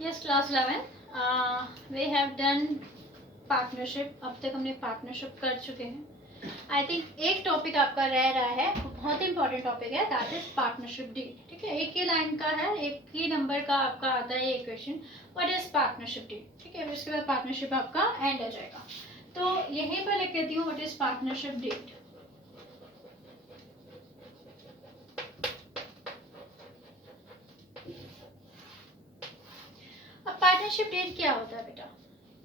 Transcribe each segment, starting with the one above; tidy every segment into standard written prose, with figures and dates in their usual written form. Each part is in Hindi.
Yes, class 11 we have done partnership. अब तक हमने पार्टनरशिप कर चुके हैं। आई थिंक एक टॉपिक आपका रह रहा है, बहुत इंपॉर्टेंट टॉपिक है, दैट इज पार्टनरशिप डील। ठीक है, एक ही लाइन का है, एक ही नंबर का आपका आता है ये question, what is partnership deal. ठीक है, उसके बाद पार्टनरशिप आपका एंड आ जाएगा। तो यहीं पर लिख देती हूँ व्हाट इज पार्टनरशिप डील। अब पार्टनरशिप डील क्या होता है बेटा?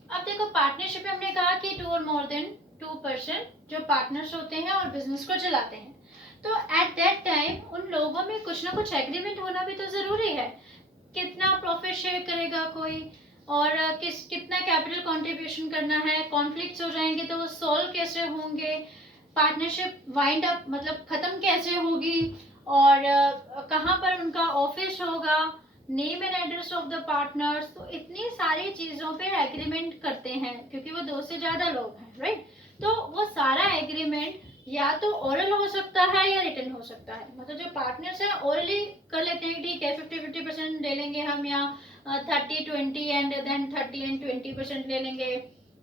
अब देखो, पार्टनरशिप में हमने कहा कि 2 और मोर देन 2% जो पार्टनर्स होते हैं और बिजनेस को चलाते हैं, तो एट दैट टाइम उन लोगों में कुछ ना कुछ एग्रीमेंट होना भी तो जरूरी है। कितना प्रॉफिट शेयर करेगा कोई, और कितना कैपिटल कंट्रीब्यूशन करना है, कॉन्फ्लिक्ट्स हो जाएंगे तो वो सॉल्व कैसे होंगे, पार्टनरशिप वाइंड अप मतलब खत्म कैसे होगी, और कहाँ पर उनका ऑफिस होगा, name and address of the partners. तो इतनी सारी चीजों पे एग्रीमेंट करते हैं क्योंकि वो 2 से ज्यादा लोग हैं, राइट। तो वो सारा एग्रीमेंट या तो ओरल हो सकता है या रिटर्न हो सकता है। मतलब जो पार्टनर्स है ओरली कर लेते हैं, ठीक है 50-50% ले लेंगे हम, या 30-20 एंड देन 30 and 20% ले लेंगे।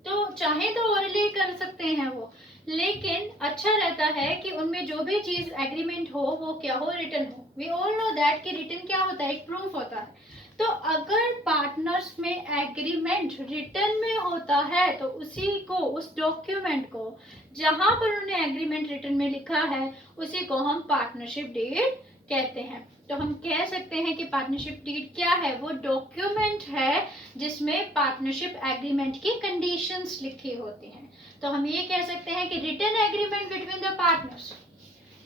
तो चाहे तो ओरली कर सकते हैं वो, लेकिन अच्छा रहता है कि उनमें जो भी चीज एग्रीमेंट हो वो क्या हो, रिटर्न हो। वी ऑल नो दैट कि रिटर्न क्या होता है, एक प्रूफ होता है। तो अगर पार्टनर्स में एग्रीमेंट रिटर्न में होता है तो उसी को, उस डॉक्यूमेंट को जहां पर उन्होंने एग्रीमेंट रिटर्न में लिखा है, उसी को हम पार्टनरशिप डीड कहते हैं। तो हम कह सकते हैं कि पार्टनरशिप डीड क्या है, वो डॉक्यूमेंट है जिसमें पार्टनरशिप एग्रीमेंट की कंडीशंस लिखी होती हैं। तो हम ये कह सकते हैं कि return agreement between the partners.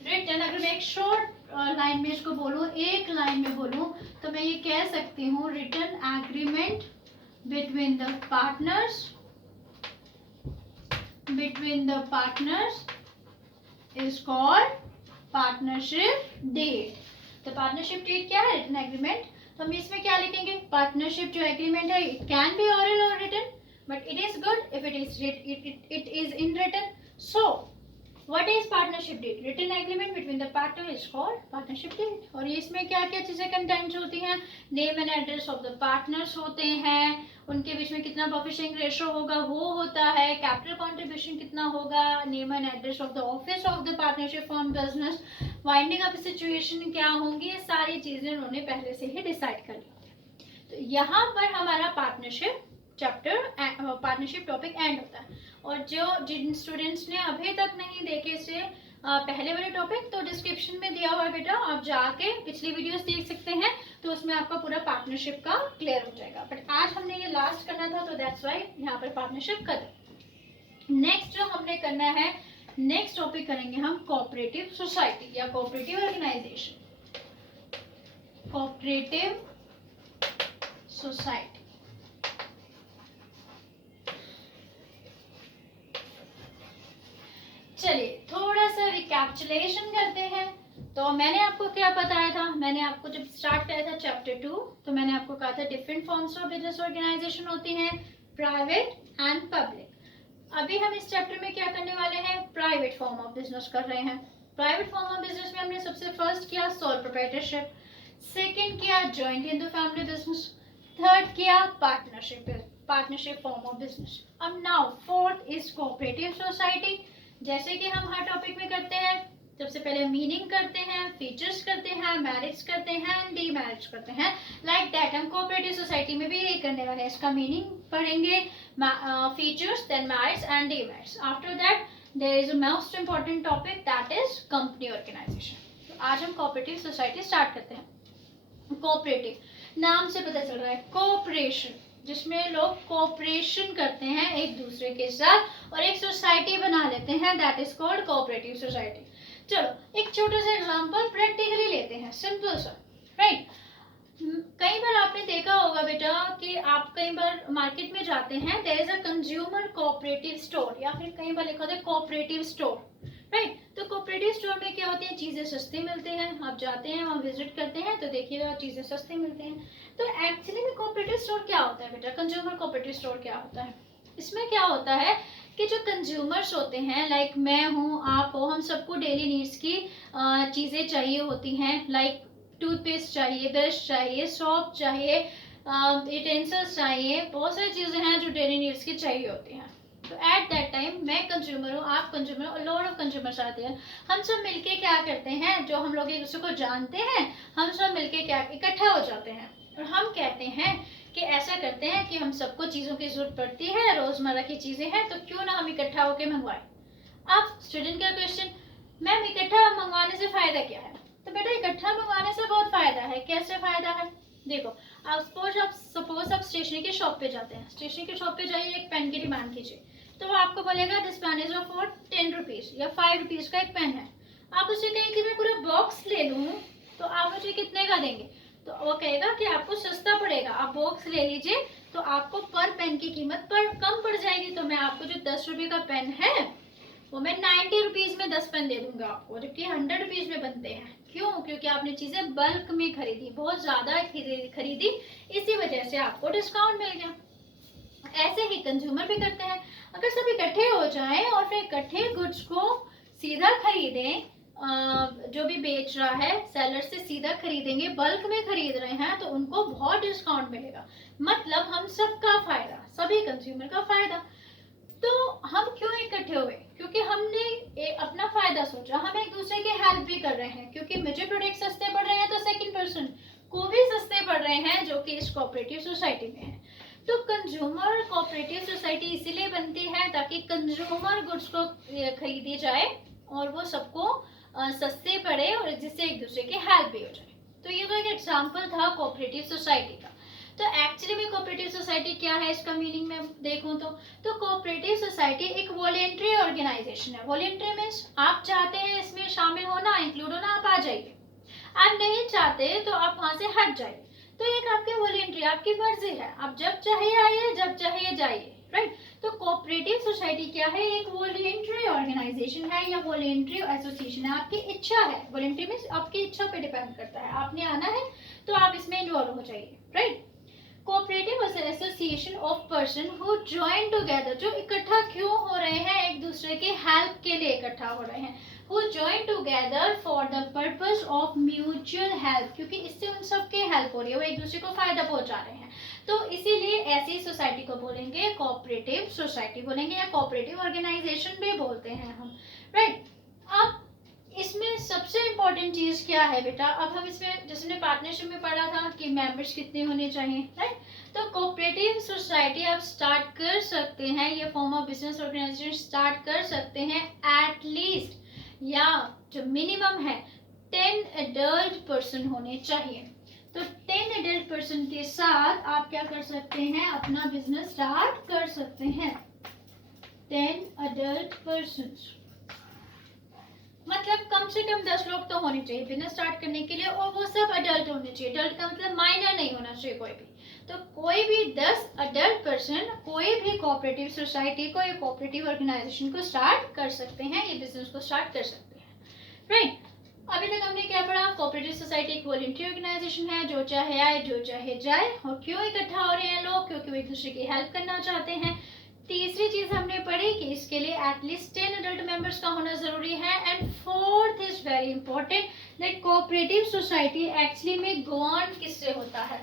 Return, अगर मैं एक शॉर्ट लाइन में इसको बोलूं, एक लाइन में बोलूं, तो मैं ये कह सकती हूँ written agreement between the partners, is called partnership deed. तो पार्टनरशिप डीड क्या है, रिटर्न एग्रीमेंट। तो हम इसमें क्या लिखेंगे, पार्टनरशिप जो एग्रीमेंट है, इट कैन बी ऑरल और written, but it is good if it is in written. So what is partnership deed? Written agreement between the partner is called partnership deed. और ये इसमें क्या क्या चीजें कंटेंट होती हैं, name and address of the partners होते हैं, उनके बीच में कितना प्रॉफिट शेयरिंग रेशो होगा वो होता है, कैपिटल कंट्रीब्यूशन कितना होगा, name and address of the office of the partnership form business, winding up situation क्या होंगी, ये सारी चीजें उन्होंने पहले से ही डिसाइड कर ली। तो यहाँ पर हमारा partnership chapter, partnership topic and होता है। और जो जिन स्टूडेंट्स ने अभी तक नहीं देखे से पहले वाले टॉपिक, तो डिस्क्रिप्शन में दिया हुआ है बेटा, आप जाके पिछली वीडियोस देख सकते हैं, तो उसमें आपका पूरा पार्टनरशिप का क्लियर हो जाएगा। बट आज हमने ये लास्ट करना था, तो दैट्स वाई यहाँ पर पार्टनरशिप कर। नेक्स्ट जो हमने करना है, नेक्स्ट टॉपिक करेंगे हम कोऑपरेटिव सोसाइटी या कोऑपरेटिव ऑर्गेनाइजेशन। कोऑपरेटिव सोसाइटी, चलिए थोड़ा सा रिकैप्चुलेशन करते हैं। तो मैंने आपको क्या बताया था, मैंने आपको जब स्टार्ट किया था चैप्टर 2, तो मैंने आपको कहा था different forms of business organization होती हैं, प्राइवेट एंड पब्लिक। अभी हम इस चैप्टर में क्या करने वाले हैं, प्राइवेट फॉर्म ऑफ बिजनेस कर रहे हैं। प्राइवेट फॉर्म ऑफ बिजनेस में हमने सबसे फर्स्ट किया सोल प्रोप्राइटरशिप, सेकेंड किया joint in the family business, third किया पार्टनरशिप फॉर्म ऑफ बिजनेस। अब now fourth is cooperative society. जैसे कि हम हर टॉपिक में करते हैं, सबसे पहले मीनिंग करते हैं, फीचर्स करते हैं, मैरिज करते हैं, डीमैरिज करते हैं। लाइक दैट हम कोऑपरेटिव सोसाइटी में भी यही करने वाले हैं, इसका मीनिंग पढ़ेंगे, features, then merger and demerger. After that there is a most important topic, that is company organisation. तो आज हम कोऑपरेटिव सोसाइटी स्टार्ट करते हैं। कोऑपरेटिव नाम से पता चल रहा है कोऑपरेशन, जिसमें लोग कोऑपरेशन करते हैं एक दूसरे के साथ और एक सोसाइटी बना लेते हैं, that is called cooperative society. चलो एक छोटा सा एग्जांपल प्रैक्टिकली लेते हैं, सिंपल सा, राइट। कई बार आपने देखा होगा बेटा कि आप कई बार मार्केट में जाते हैं, there is a consumer cooperative store, या फिर कई बार लिखा होता है कोऑपरेटिव स्टोर, राइट। तो कोऑपरेटिव स्टोर में क्या होती है, चीजें सस्ती मिलती हैं, आप जाते हैं वहाँ विजिट करते हैं तो देखिएगा चीजें सस्ती मिलती हैं। तो एक्चुअली में कोऑपरेटिव स्टोर क्या होता है बेटा, कंज्यूमर कोऑपरेटिव स्टोर क्या होता है, इसमें क्या होता है कि जो कंज्यूमर्स होते हैं, लाइक मैं हूँ, आप हो, हम सबको डेली नीड्स की चीजें चाहिए होती हैं, लाइक टूथपेस्ट चाहिए, ब्रश चाहिए, सोप चाहिए, यूटेंसिल्स चाहिए, बहुत सारी चीज़ें हैं जो डेली नीड्स की चाहिए होती हैं। तो एट दैट टाइम मैं कंज्यूमर हूँ, आप कंज्यूमर हो, लॉट ऑफ कंज्यूमर्स आते हैं। हम सब मिलके क्या करते हैं, जो हम लोग एक दूसरे को जानते हैं, हम सब मिलके क्या इकट्ठा हो जाते हैं और हम कहते हैं कि ऐसा करते हैं कि हम सबको चीज़ों की जरूरत पड़ती है, रोज़मर्रा की चीज़ें हैं, तो क्यों ना हम इकट्ठा होकर मंगवाएं। अब स्टूडेंट का क्वेश्चन, मैम इकट्ठा मंगवाने से फ़ायदा क्या है? तो बेटा इकट्ठा मंगवाने से बहुत फ़ायदा है। कैसे फ़ायदा है? देखो, आप सपोज आप स्टेशनरी के शॉप पे जाते हैं, स्टेशनरी के शॉप पे जाइए, एक पेन की डिमांड कीजिए, तो वो आपको बोलेगा this pen is for 10 rupees या 5 रुपीज़ का एक पेन है। आप उससे कहें कि मैं पूरा बॉक्स ले लूँ, तो आप मुझे कितने का देंगे? तो वो कहेगा कि आपको सस्ता पड़ेगा, आप बॉक्स ले लीजिए, तो आपको पर पेन की कीमत पर कम पड़ जाएगी। तो मैं आपको जो 10 रुपये का पेन है वो मैं 90 रुपीज़ में 10 पेन दे दूंगा आपको, जबकि 100 रुपीज़ में बनते हैं। क्यों? क्योंकि आपने चीज़ें बल्क में खरीदी, बहुत ज़्यादा खरीदी, इसी वजह से आपको डिस्काउंट मिल गया। ऐसे ही कंज्यूमर भी करते हैं। अगर सब इकट्ठे हो जाएं और फिर इकट्ठे गुड्स को सीधा खरीदें, जो भी बेच रहा है सेलर से सीधा खरीदेंगे, बल्क में खरीद रहे हैं, तो उनको बहुत डिस्काउंट मिलेगा। मतलब हम सबका फायदा, सभी कंज्यूमर का फायदा। तो हम क्यों इकट्ठे हुए? क्योंकि हमने अपना फायदा सोचा, हम एक दूसरे की हेल्प भी कर रहे हैं, क्योंकि मुझे प्रोडक्ट सस्ते पड़ रहे हैं तो सेकंड पर्सन को भी सस्ते पड़ रहे हैं जो कि इस कोऑपरेटिव सोसाइटी में है। तो कंज्यूमर कोऑपरेटिव सोसाइटी इसीलिए बनती है ताकि कंज्यूमर गुड्स को खरीदी जाए और वो सबको सस्ते पड़े और जिससे एक दूसरे की हेल्प भी हो जाए। तो ये तो एक एग्जाम्पल था कोऑपरेटिव सोसाइटी का। तो एक्चुअली में कोऑपरेटिव सोसाइटी क्या है, इसका मीनिंग मैं देखूं तो कोऑपरेटिव सोसाइटी एक वॉलेंट्री ऑर्गेनाइजेशन है। वॉलेंट्री मीन्स आप चाहते हैं इसमें शामिल होना, इंक्लूड होना, आप आ जाइए। आप नहीं चाहते तो आप वहां से हट जाइए। तो एक आपके वॉलेंट्री, आपकी मर्जी है, आप जब चाहिए आइए, जब चाहिए जाइए, राइट। तो कोऑपरेटिव सोसाइटी क्या है? एक वॉलेंट्री ऑर्गेनाइजेशन है या वॉलेंट्री एसोसिएशन है। आपकी इच्छा है, वॉलेंट्री मीन्स आपकी इच्छा पे डिपेंड करता है, आपने आना है तो आप इसमें इन्वॉल्व हो जाइए, right. Cooperative association of person who join together, जो इकट्ठा क्यों हो रहे हैं? एक दूसरे के हेल्प के लिए इकट्ठा हो रहे हैं। Who join together for the purpose of mutual help, क्योंकि इससे उन सबके हेल्प हो रही है, वो एक दूसरे को फायदा पहुंचा रहे हैं। तो इसीलिए ऐसी सोसाइटी को बोलेंगे कोऑपरेटिव सोसाइटी बोलेंगे, या कोऑपरेटिव ऑर्गेनाइजेशन भी बोलते हैं हम, राइट। अब इसमें सबसे इम्पोर्टेंट चीज क्या है बेटा? अब हम इसमें जैसे हमने पार्टनरशिप में पढ़ा था कि मेंबर्स कितने होने चाहिए, राइट। तो कोऑपरेटिव सोसाइटी आप स्टार्ट कर सकते हैं, ये form of business organization start कर सकते हैं एटलीस्ट, या जो मिनिमम है 10 एडल्ट पर्सन होने चाहिए। तो 10 एडल्ट पर्सन के साथ आप क्या कर सकते हैं? अपना बिजनेस स्टार्ट कर सकते हैं। 10 एडल्ट पर्सन मतलब कम से कम 10 लोग तो होने चाहिए बिजनेस स्टार्ट करने के लिए, और वो सब अडल्ट होने चाहिए। अडल्ट का मतलब माइनर नहीं होना चाहिए कोई भी। तो कोई भी 10 अडल्ट पर्सन कोई भी कोऑपरेटिव सोसाइटी को या कोऑपरेटिव ऑर्गेनाइजेशन को स्टार्ट कर सकते हैं, ये बिजनेस को स्टार्ट कर सकते हैं, राइट। अभी तक हमने क्या पढ़ा? कोऑपरेटिव सोसाइटी एक वॉलंटरी ऑर्गेनाइजेशन है, जो चाहे आए, जो चाहे जाए। और क्यों इकट्ठा हो रहे हैं लोग? क्योंकि वो एक दूसरे की हेल्प करना चाहते हैं। तीसरी चीज हमने पढ़ी कि इसके लिए एटलीस्ट 10 एडल्ट मेंबर्स का होना जरूरी है। And fourth is very important that cooperative society actually में गवर्न किससे होता है?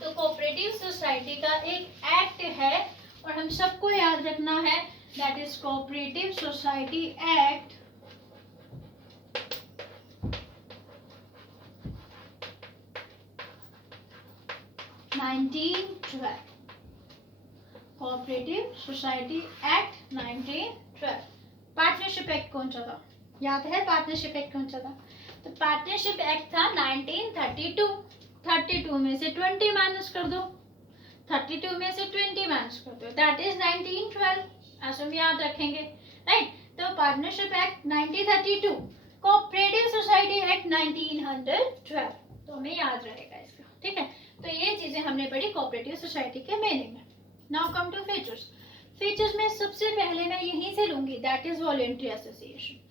तो कोऑपरेटिव सोसाइटी का एक एक्ट है और हम सबको याद रखना है, that is cooperative society act 1912। Cooperative society act 1912। Partnership act कौन सा था? याद है पार्टनरशिप एक्ट कौन सा था? तो पार्टनरशिप एक्ट था 1932। 32 में से 20 माइनस कर दो, 32 में से 20 माइनस कर दो, दैट इज 1912। ऐसा हम याद रखेंगे, राइट। तो partnership act 1932, cooperative society act 1912, तो हमें याद रहेगा इसका, ठीक है। तो ये चीजें हमने पढ़ी कोऑपरेटिव सोसाइटी के मीनिंग में। Now come to features. Features में सबसे पहले मैं यहीं से लूंगी, that is voluntary association.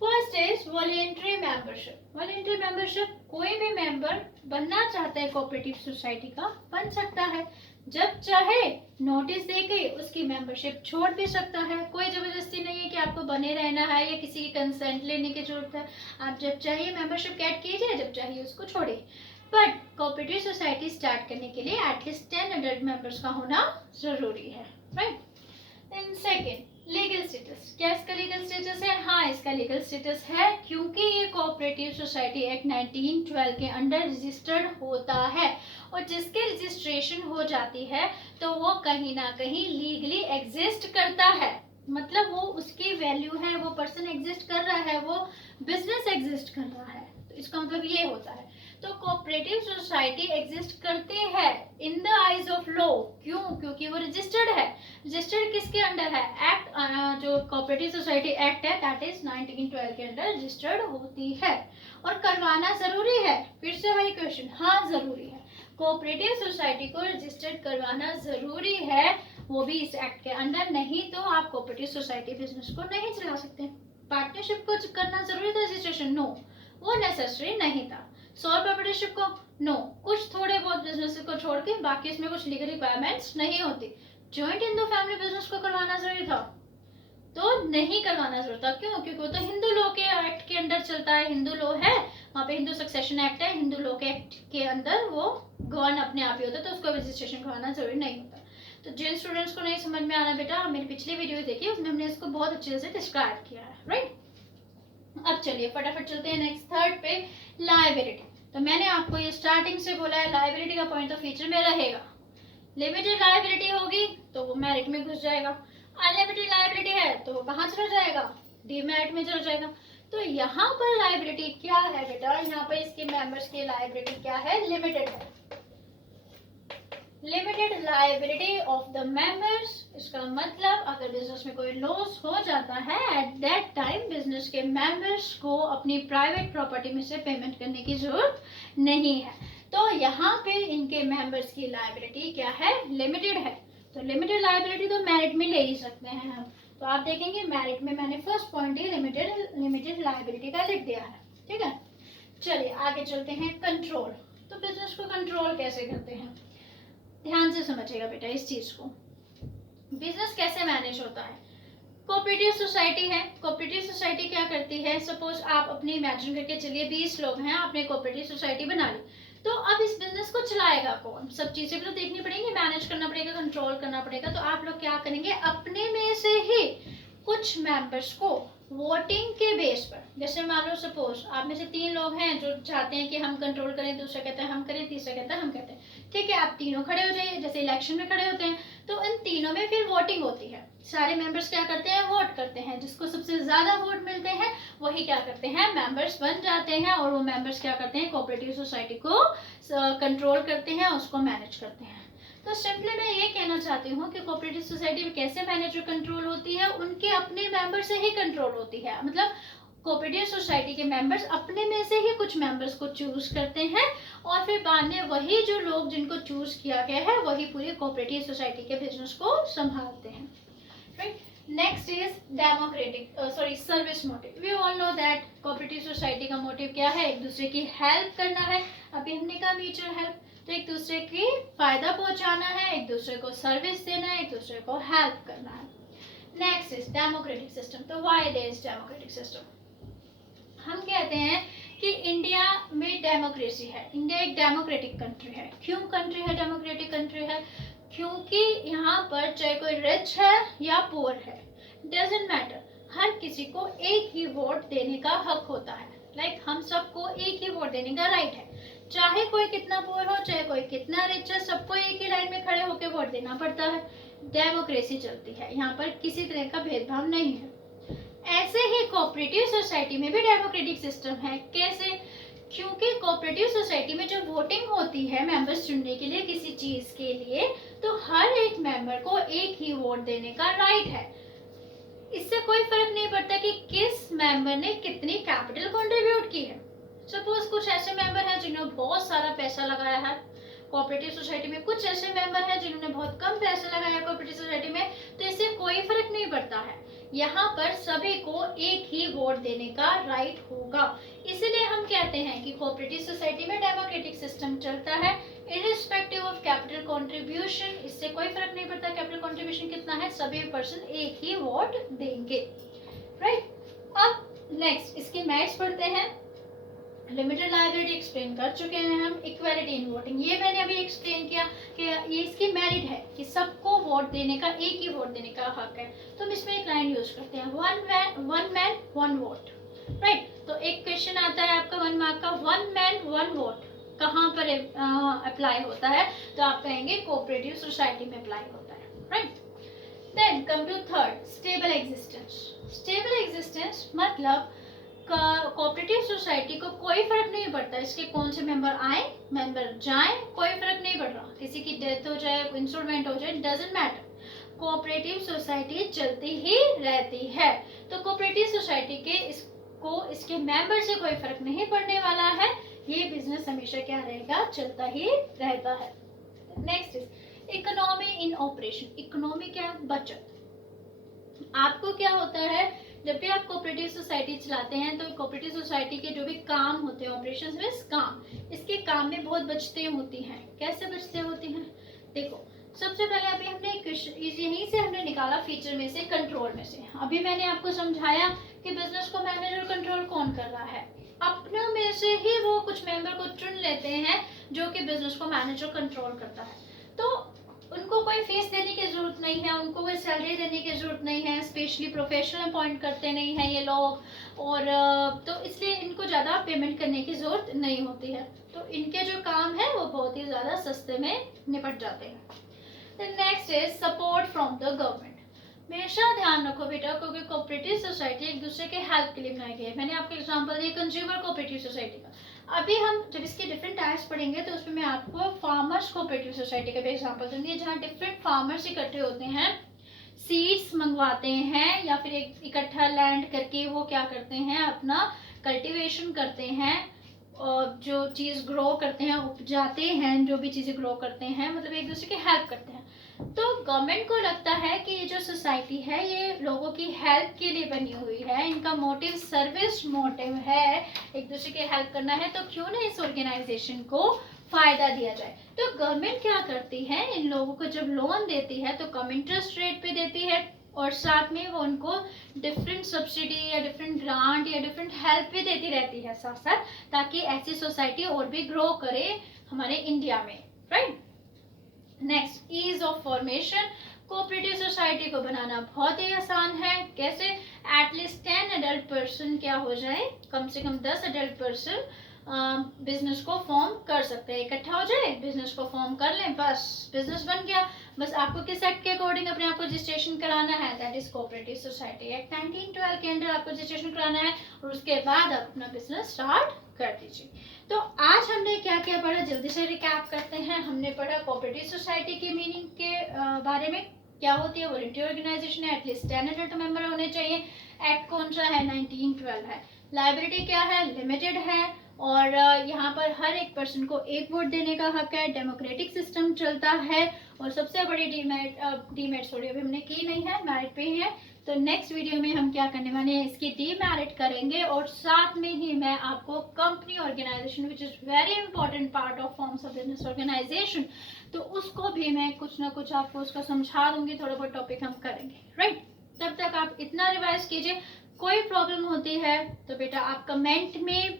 First is voluntary membership. Voluntary membership, कोई भी मेंबर बनना चाहता है कोऑपरेटिव सोसाइटी का, बन सकता है। जब चाहे नोटिस देके उसकी मेंबरशिप छोड़ भी सकता है। कोई जबरदस्ती नहीं है कि आपको बने रहना है या किसी की कंसेंट लेने की जरूरत है। आप जब चाहिए मेंबरशिप ऐड कीजिए, जब चाहिए उसको छोड़िए। बट कोऑपरेटिव सोसाइटी स्टार्ट करने के लिए एटलीस्ट 10 अडल्ट मेंबर्स का होना ज़रूरी है, right. Then second, legal status. क्या इसका लीगल स्टेटस है? हाँ, इसका लीगल स्टेटस है, क्योंकि ये कोऑपरेटिव सोसाइटी एक्ट 1912 के अंडर रजिस्टर्ड होता है, और जिसके रजिस्ट्रेशन हो जाती है तो वो कहीं ना कहीं लीगली एग्जिस्ट करता है, मतलब वो उसकी वैल्यू है, वो पर्सन एग्जिस्ट कर रहा है, वो बिजनेस एग्जिस्ट कर रहा है। तो इसका मतलब ये होता है। तो कोऑपरेटिव सोसाइटी एग्जिस्ट करते हैं in the eyes of law. क्यों? क्योंकि वो रजिस्टर्ड है। रजिस्टर्ड किसके अंडर है? एक्ट, जो कोऑपरेटिव सोसाइटी एक्ट है दैट इज 1912 के अंडर रजिस्टर्ड होती है। और करवाना जरूरी है? फिर से वही क्वेश्चन, हाँ जरूरी है। कोऑपरेटिव सोसाइटी को रजिस्टर्ड करवाना जरूरी है, वो भी इस एक्ट के अंडर, नहीं तो आप कोऑपरेटिव सोसाइटी बिजनेस को नहीं चला सकते। पार्टनरशिप को करना जरूरी था रजिस्ट्रेशन? नो, वो नेसेसरी नहीं था। सोल प्रोप्राइटरशिप को? नो, कुछ थोड़े बहुत बिजनेस को छोड़ के बाकी इसमें कुछ लीगल रिक्वायरमेंट्स नहीं होती। जॉइंट हिंदू फैमिली बिजनेस को करवाना जरूरी था? तो नहीं करवाना जरूरी था। क्यों? क्योंकि वो तो हिंदू लॉ के एक्ट के अंडर चलता है, हिंदू लॉ है वहाँ पे, हिंदू सक्सेशन एक्ट है, हिंदू लॉ के एक्ट के अंदर वो गवर्न अपने आप ही होता है, तो उसको रजिस्ट्रेशन करवाना जरूरी नहीं होता। तो जिन स्टूडेंट्स को नहीं समझ में आ रहा बेटा, मेरी पिछली वीडियो देखिए, उसमें हमने इसको बहुत अच्छे से डिस्क्राइब किया है, राइट। अब चलिए फटाफट चलते हैं नेक्स्ट थर्ड पे, लायबिलिटी। तो मैंने आपको ये स्टार्टिंग से बोला है, लायबिलिटी का पॉइंट ऑफ फ्यूचर में रहेगा। लिमिटेड लायबिलिटी होगी तो वो मेरिट में घुस जाएगा, अनलिमिटेड लायबिलिटी है तो वो कहाँ चला जाएगा? डीमेरिट में चला जाएगा। तो यहाँ पर लायबिलिटी क्या है बेटा? यहाँ पर इसके मेंबर्स की लायबिलिटी क्या है? लिमिटेड है। Limited liability of the members, इसका मतलब अगर बिजनेस में कोई लॉस हो जाता है एट दैट टाइम बिजनेस के मेंबर्स को अपनी प्राइवेट प्रॉपर्टी में से पेमेंट करने की जरूरत नहीं है। तो यहाँ पे इनके मेंबर्स की लायबिलिटी क्या है? लिमिटेड है। तो लिमिटेड लायबिलिटी तो मेरिट में ले ही सकते हैं हम। तो आप देखेंगे मेरिट में मैंने फर्स्ट पॉइंट ही लिमिटेड लायबिलिटी का लिख दिया है, ठीक है। चलिए आगे चलते हैं, कंट्रोल। तो बिजनेस को कंट्रोल कैसे करते हैं? ध्यान से समझिएगा बेटा इस चीज को। बिजनेस कैसे मैनेज होता है? कोऑपरेटिव सोसाइटी है, कोऑपरेटिव सोसाइटी क्या करती है? सपोज आप अपनी इमेजिन करके चलिए 20 लोग हैं, आपने कोऑपरेटिव सोसाइटी बना ली, तो अब इस बिजनेस को चलाएगा कौन? सब चीजें भी तो देखनी पड़ेंगी, मैनेज करना पड़ेगा, कंट्रोल करना पड़ेगा। तो आप लोग क्या करेंगे? अपने में से ही कुछ मेंबर्स को वोटिंग के बेस पर, जैसे मान लो सपोज आप में से 3 लोग हैं जो चाहते हैं कि हम कंट्रोल करें, दूसरा कहता है हम करें, तीसरा कहता है हम कहते हैं, ठीक है। आप तीनों खड़े हो जाइए, जैसे इलेक्शन में खड़े होते हैं, तो इन तीनों में फिर वोटिंग होती है। सारे मेंबर्स क्या करते हैं? वोट करते हैं। जिसको सबसे ज्यादा वोट मिलते हैं वही क्या करते हैं? मेंबर्स बन जाते हैं, और वो मेंबर्स क्या करते हैं? कोऑपरेटिव सोसाइटी को कंट्रोल करते हैं, उसको मैनेज करते हैं। तो सिंपली मैं ये कहना चाहती हूँ कि कोऑपरेटिव सोसाइटी कैसे मैनेज और कंट्रोल होती है? उनके अपने मेंबर से ही कंट्रोल होती है। मतलब कोऑपरेटिव सोसाइटी के मेंबर्स अपने में से ही कुछ मेंबर्स को चूज करते हैं, और फिर बाद में वही जो लोग जिनको चूज किया गया है वही पूरी कोऑपरेटिव सोसाइटी के बिजनेस को संभालते हैं, right. Next is democratic service motive. We all know that cooperative society का मोटिव क्या है? एक दूसरे की हेल्प करना है। अभी हमने कहा म्यूचुअल हेल्प, तो एक दूसरे की फायदा पहुंचाना है, एक दूसरे को सर्विस देना है, एक दूसरे को हेल्प करना है। Next is democratic system. तो why there is democratic system? हम कहते हैं कि इंडिया में डेमोक्रेसी है, इंडिया एक डेमोक्रेटिक कंट्री है। क्यों कंट्री है डेमोक्रेटिक कंट्री है? क्योंकि यहाँ पर चाहे कोई रिच है या पुअर है, डजेंट मैटर, हर किसी को एक ही वोट देने का हक होता है। लाइक हम सबको एक ही वोट देने का राइट है, चाहे कोई कितना पुअर हो, चाहे कोई कितना रिच है, सबको एक ही लाइन में खड़े होकर वोट देना पड़ता है। डेमोक्रेसी चलती है यहाँ पर, किसी तरह का भेदभाव नहीं है। ऐसे ही कोऑपरेटिव सोसाइटी में भी डेमोक्रेटिक सिस्टम है। कैसे? क्योंकि कोऑपरेटिव सोसाइटी में जो वोटिंग होती है मेंबर्स चुनने के लिए किसी चीज के लिए, तो हर एक मेंबर को एक ही वोट देने का राइट है। इससे कोई फर्क नहीं पड़ता कि किस मेंबर ने कितनी कैपिटल कंट्रीब्यूट की है। सपोज कुछ ऐसे मेंबर हैं जिन्होंने बहुत सारा पैसा लगाया है कोऑपरेटिव सोसाइटी में, कुछ ऐसे मेंबर हैं जिन्होंने बहुत कम पैसा लगाया कोऑपरेटिव सोसाइटी में, तो इससे कोई फर्क नहीं पड़ता है। यहाँ पर सभी को एक ही वोट देने का राइट होगा। इसीलिए हम कहते हैं कि कोऑपरेटिव सोसाइटी में डेमोक्रेटिक सिस्टम चलता है, इररिस्पेक्टिव ऑफ कैपिटल कंट्रीब्यूशन। इससे कोई फर्क नहीं पड़ता कैपिटल कंट्रीब्यूशन कितना है, सभी पर्सन एक ही वोट देंगे, राइट। अब नेक्स्ट इसके मैच पढ़ते हैं। लिमिटेड लायबिलिटी एक्सप्लेन कर चुके हैं हम। इक्वालिटी इन वोटिंग, ये मैंने अभी एक्सप्लेन किया कि ये इसकी मेरिट है कि सबको वोट देने का, एक ही वोट देने का हक है। तो हम इसमें एक लाइन यूज करते हैं, one man one vote, right. तो एक क्वेश्चन आता है आपका 1 मार्क का, वन मैन वन वोट कहाँ पर अप्लाई होता है? तो आप कहेंगे कोऑपरेटिव सोसाइटी में अप्लाई होता है, right. Then come to third, stable existence. Stable existence मतलब कोऑपरेटिव सोसाइटी को कोई फर्क नहीं पड़ता इसके कौन से मेंबर आए मेंबर जाए, कोई फर्क नहीं पड़ रहा, किसी की डेथ हो जाए, इंस्टॉलमेंट हो जाए, डजंट मैटर, कोऑपरेटिव सोसाइटी चलती ही रहती है। तो कोऑपरेटिव सोसाइटी के इसको इसके मेंबर से कोई फर्क नहीं पड़ने वाला है, ये बिजनेस हमेशा क्या रहेगा, चलता ही रहता है। Next is economy in operation. Economy क्या? बचत। आपको क्या होता है, जब भी आप कोऑपरेटिव सोसाइटी चलाते हैं तो कोऑपरेटिव सोसाइटी के जो भी काम होते हैं, ऑपरेशंस में काम, इसके काम में बहुत बचतें होती हैं। कैसे बचतें होती हैं? देखो, सबसे पहले अभी हमने यहीं से हमने निकाला फीचर में से, कंट्रोल में से। अभी मैंने आपको समझाया कि बिजनेस को मैनेज और कंट्रोल कौन कर रहा है, अपने में से ही वो कुछ मेंबर को चुन लेते हैं जो कि बिजनेस को मैनेज और कंट्रोल करता है। तो उनको कोई फीस देने की जरूरत नहीं है, उनको कोई सैलरी देने की जरूरत नहीं है, स्पेशली प्रोफेशनल अपॉइंट करते नहीं हैं ये लोग, और तो इसलिए इनको ज़्यादा पेमेंट करने की जरूरत नहीं होती है। तो इनके जो काम है वो बहुत ही ज़्यादा सस्ते में निपट जाते हैं। Next is support from the government. हमेशा ध्यान रखो बेटा, क्योंकि कोऑपरेटिव सोसाइटी एक दूसरे के हेल्प के लिए बनाई गई है। मैंने आपको एग्जांपल दिया कंज्यूमर कोऑपरेटिव सोसाइटी का। अभी हम जब इसके डिफरेंट टाइप्स पढ़ेंगे तो उसमें मैं आपको फार्मर्स कोऑपरेटिव सोसाइटी का भी एग्जांपल दूंगी, जहाँ डिफरेंट फार्मर्स इकट्ठे होते हैं, सीड्स मंगवाते हैं या फिर एक इकट्ठा लैंड करके वो क्या करते हैं, अपना कल्टीवेशन करते हैं, और जो चीज़ ग्रो करते हैं, उपजाते हैं, जो भी चीज़ें ग्रो करते हैं, मतलब एक दूसरे की हेल्प करते हैं। तो गवर्नमेंट को लगता है कि ये जो सोसाइटी है ये लोगों की हेल्प के लिए बनी हुई है, इनका मोटिव सर्विस मोटिव है, एक दूसरे की हेल्प करना है, तो क्यों ना इस ऑर्गेनाइजेशन को फायदा दिया जाए। तो गवर्नमेंट क्या करती है, इन लोगों को जब लोन देती है तो कम इंटरेस्ट रेट पे देती है, और साथ में वो उनको डिफरेंट सब्सिडी या डिफरेंट ग्रांट या डिफरेंट हेल्प भी देती रहती है साथ साथ, ताकि ऐसी सोसाइटी और भी ग्रो करे हमारे इंडिया में, right. Next, ease of formation. Cooperative society को बनाना बहुत ही आसान है। कैसे? एटलीस्ट 10 अडल्ट पर्सन क्या हो जाए, कम से कम 10 अडल्ट पर्सन बिजनेस को फॉर्म कर सकते हैं, इकट्ठा हो जाए, बिजनेस को फॉर्म कर लें, बस बिजनेस बन गया। बस आपको किस एक्ट के अकॉर्डिंग अपने आप को रजिस्ट्रेशन कराना है, that is cooperative society act 1912 के अंदर आपको रजिस्ट्रेशन कराना है, और उसके बाद आप अपना बिजनेस स्टार्ट कर दीजिए। तो आज हमने क्या क्या पढ़ा, जल्दी से रिकैप करते हैं। हमने पढ़ा कोऑपरेटिव सोसाइटी के मीनिंग के बारे में, क्या होती है, वॉलंटियर ऑर्गेनाइजेशन है, एटलीस्ट 10 अडल्ट मेंबर होने चाहिए, एक्ट कौन सा है, 1912 है, लायबिलिटी क्या है, लिमिटेड है, और यहाँ पर हर एक पर्सन को एक वोट देने का हक है, डेमोक्रेटिक सिस्टम चलता है, और सबसे बड़ी डीमेरिट सॉरी अभी हमने की नहीं है, मेरिट पे ही है। तो नेक्स्ट वीडियो में हम क्या करने वाले हैं, इसकी डीमेरिट करेंगे, और साथ में ही मैं आपको company organization which is very important part of forms of business organization, तो उसको भी मैं कुछ ना कुछ आपको उसका समझा दूंगी, थोड़ा बहुत टॉपिक हम करेंगे, राइट। तब तक आप इतना रिवाइज कीजिए। कोई प्रॉब्लम होती है तो बेटा आप कमेंट में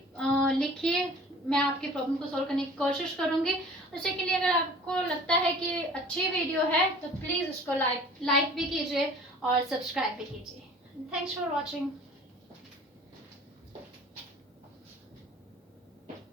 लिखिए, मैं आपकी प्रॉब्लम को सॉल्व करने की कोशिश करूंगी। उसके के लिए अगर आपको लगता है कि अच्छी वीडियो है तो प्लीज़ उसको लाइक भी कीजिए और सब्सक्राइब भी कीजिए। Thanks for watching.